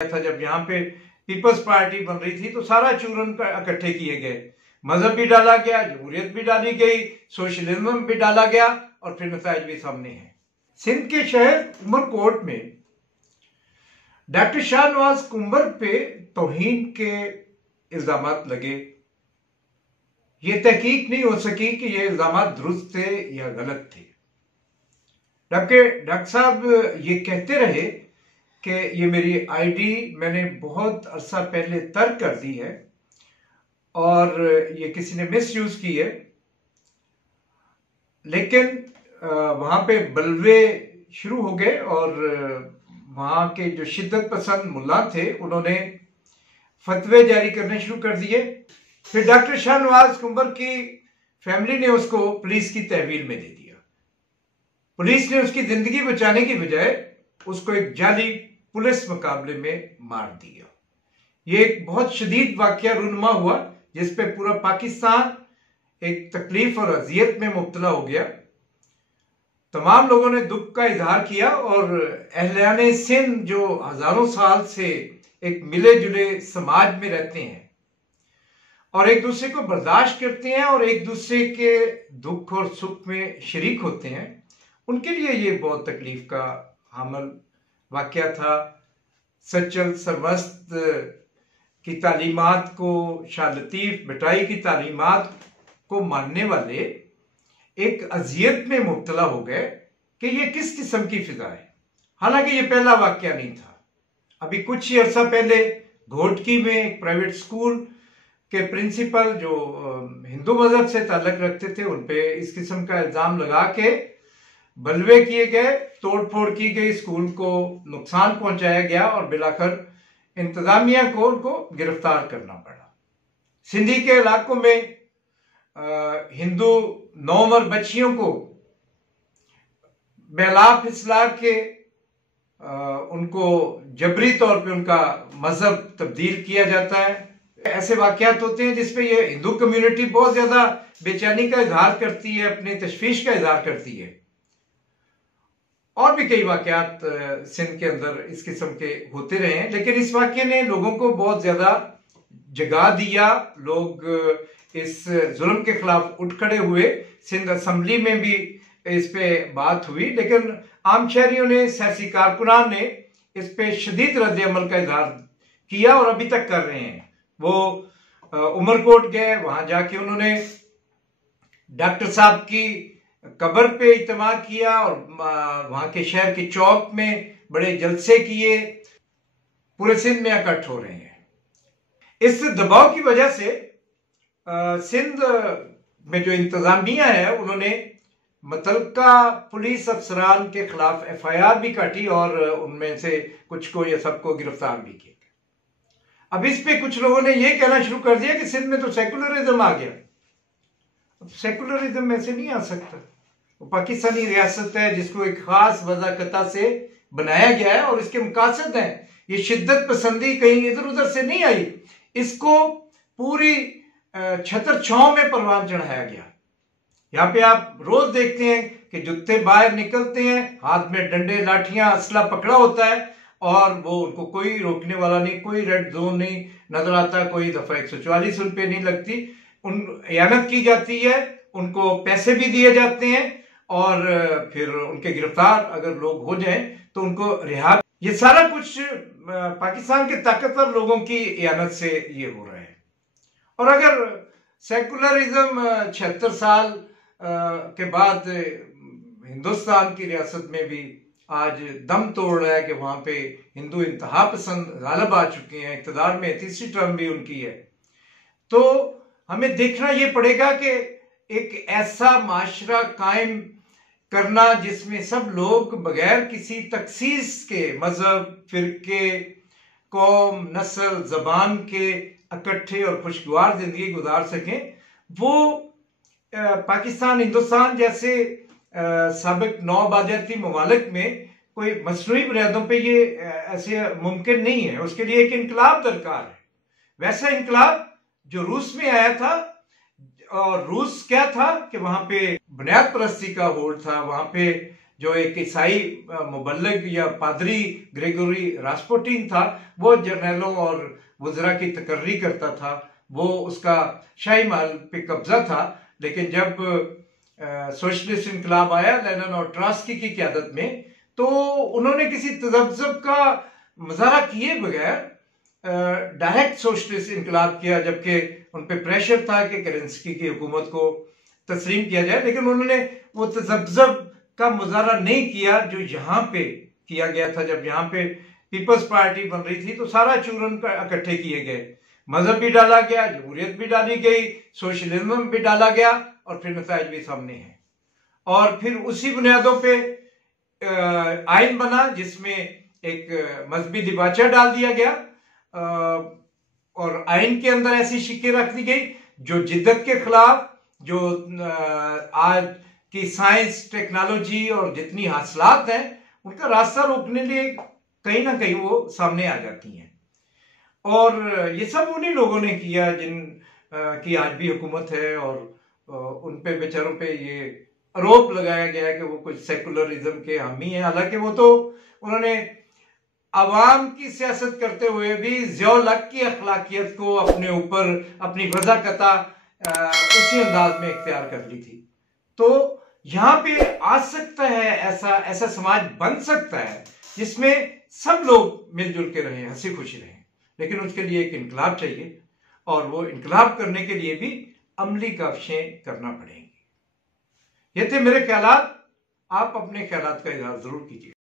था जब यहाँ पे पीपल्स पार्टी बन रही थी तो सारा चूरन इकट्ठे किए गए, मजहब भी डाला गया, जमहूरियत भी डाली गई, सोशलिज्म भी डाला गया और फिर नताइज भी सामने हैं। सिंध के शहर उमरकोट में डॉक्टर शाहनवाज कुंवर पे तौहीन के इल्जाम लगे। ये तहकीक नहीं हो सकी कि ये इल्जाम दुरुस्त थे या गलत थे। डॉक्टर साहब ये कहते रहे कि ये मेरी आईडी मैंने बहुत अरसा पहले तर्क कर दी है और ये किसी ने मिस यूज की है, लेकिन वहां पे बलवे शुरू हो गए और वहां के जो शिद्दत पसंद मुल्ला थे उन्होंने फतवे जारी करने शुरू कर दिए। फिर डॉक्टर शाहनवाज कुंवर की फैमिली ने उसको पुलिस की तहवील में दे दिया। पुलिस ने उसकी जिंदगी बचाने की बजाय उसको एक जाली पुलिस मुकाबले में मार दिया। ये एक बहुत शदीद वाकया रूनुमा हुआ जिसपे पूरा पाकिस्तान एक तकलीफ और अजियत में मुब्तला हो गया। तमाम लोगों ने दुख का इजहार किया और अहलियाने सिंध जो हजारों साल से एक मिले जुले समाज में रहते हैं और एक दूसरे को बर्दाश्त करते हैं और एक दूसरे के दुख और सुख में शरीक होते हैं, उनके लिए ये बहुत तकलीफ का हामिल वाकया था। सच्चल सरमस्त की तालीमात को, शाह लतीफ भटाई की तालीमात को मानने वाले एक अजियत में मुब्तला हो गए कि ये किस किस्म की फिजा है। हालांकि ये पहला वाकया नहीं था। अभी कुछ ही अर्सा पहले घोटकी में एक प्राइवेट स्कूल के प्रिंसिपल जो हिंदू मजहब से ताल्लुक रखते थे उन पे इस किस्म का इल्जाम लगा के बलवे किए गए, तोड़फोड़ की गई, स्कूल को नुकसान पहुंचाया गया और बिलाखिर इंतजामिया को उनको गिरफ्तार करना पड़ा। सिंधी के इलाकों में हिंदू नौमर बच्चियों को बहला फिसला के उनको जबरी तौर पे उनका मजहब तब्दील किया जाता है। ऐसे वाकयात होते हैं जिसपे ये हिंदू कम्युनिटी बहुत ज्यादा बेचैनी का इजहार करती है, अपनी तशवीश का इजहार करती है। और भी कई वाकयात सिंध के अंदर इस किस्म के होते रहे हैं, लेकिन इस वाकये ने लोगों को बहुत ज्यादा जगा दिया। लोग इस जुल्म के खिलाफ उठ खड़े हुए। सिंध असेंबली में भी इस पे बात हुई, लेकिन आम शहरियों ने, सियासी कारकुनान ने इस पे शदीद रद्द अमल का इजहार किया और अभी तक कर रहे हैं। वो उमरकोट गए, वहां जाके उन्होंने डॉक्टर साहब की कब्र पे इज्तिमा किया और वहां के शहर के चौक में बड़े जलसे किए। पूरे सिंध में इकट्ठ हो रहे हैं। इस दबाव की वजह से सिंध में जो इंतजामिया है उन्होंने मुतल्लिका पुलिस अफसरान के खिलाफ FIR भी काटी और उनमें से कुछ को या सबको गिरफ्तार भी किया। अब इस पे कुछ लोगों ने यह कहना शुरू कर दिया कि सिंध में तो सेकुलरिज्म आ गया। अब सेकुलरिज्म ऐसे नहीं आ सकता। वो पाकिस्तानी रियासत है जिसको एक खास वज़ाकता से बनाया गया है और इसके मकासद हैं। ये शिद्दत पसंदी कहीं इधर उधर से नहीं आई, इसको पूरी छतर छांव में परवान चढ़ाया गया। यहाँ पे आप रोज देखते हैं कि जुत्ते बाहर निकलते हैं, हाथ में डंडे लाठियां असला पकड़ा होता है और वो उनको कोई रोकने वाला नहीं, कोई रेड जोन नहीं नजर आता, कोई दफा 144 उन पे नहीं लगती। उन इयानत की जाती है, उनको पैसे भी दिए जाते हैं और फिर उनके गिरफ्तार अगर लोग हो जाएं तो उनको रिहा। ये सारा कुछ पाकिस्तान के ताकतवर लोगों की इयानत से ये हो रहा है। और अगर सेकुलरिज्म 76 साल के बाद हिंदुस्तान की रियासत में भी आज दम तोड़ रहा है कि वहां पे हिंदू इंतहा पसंद गालिब आ चुके हैं, इक़्तिदार में तीसरी टर्म भी उनकी है, तो हमें देखना ये पड़ेगा कि एक ऐसा माशरा कायम करना जिसमें सब लोग बगैर किसी तखसीस के मजहब, फिरके, कौम, नस्ल, जबान के इकट्ठे और खुशगवार जिंदगी गुजार सकें। वो पाकिस्तान, हिंदुस्तान जैसे साबिक नौ आबादियाती ममालिक में कोई मसनूई बुनियादों पे ये ऐसे मुमकिन नहीं है। उसके लिए एक इनकलाब दरकार है, वैसा इनकलाब जो रूस में आया था। और रूस क्या था कि वहां पे बुनियाद परस्ती का होड़ था, वहां पे जो एक ईसाई मुबल्लिग या पादरी ग्रेगोरी रास्पुटिन था, वो जर्नैलों और वज़रा की तकर्री करता था, वो उसका शाही महल पे कब्जा था। लेकिन जब सोशलिस्ट इनकलाब आया लेनिन और ट्रॉट्स्की की क़यादत में, तो उन्होंने किसी तज़ब्ज़ुब का मुज़ाहरा किए बगैर डायरेक्ट सोशलिस्ट इनकलाब किया, जबकि उन पे प्रेशर था कि केरेंस्की की हुकूमत को तस्लीम किया जाए। लेकिन उन्होंने वो तज़ब्ज़ुब का मुज़ाहरा नहीं किया जो यहाँ पे किया गया था। जब यहाँ पे पीपल्स पार्टी बन रही थी तो सारा चूरन इकट्ठे किए गए, मजहब भी डाला गया, जमहूरियत भी डाली गई, सोशलिज्म भी डाला गया, और फिर नताइज भी सामने हैं। और फिर उसी बुनियादों पे आइन बना जिसमें एक मजहबी दिबाचा डाल दिया गया, और आइन के अंदर ऐसी शिक्कें रख दी गई जो जिद्दत के खिलाफ, जो आज की साइंस टेक्नोलॉजी और जितनी हासिलात हैं उनका रास्ता रोकने लिए कहीं ना कहीं वो सामने आ जाती हैं। और ये सब उन्हीं लोगों ने किया जिन की आज भी हुकूमत है, और उन पे बेचारों पे ये आरोप लगाया गया है कि वो कुछ सेकुलरिज्म के हामी हैं। हालांकि वो तो उन्होंने अवाम की सियासत करते हुए भी ज़ियाउल-हक की अखलाकियत को अपने ऊपर, अपनी वज़ाकता उसी अंदाज में इख्तियार कर ली थी। तो यहाँ पे आ सकता है, ऐसा समाज बन सकता है जिसमें सब लोग मिलजुल के रहें, हंसी खुशी रहें। लेकिन उसके लिए एक इनकलाब चाहिए, और वो इनकलाब करने के लिए भी अमली काविशें करना पड़ेंगी। ये थे मेरे ख्यालात। आप अपने ख्यालात का इज़हार जरूर कीजिए।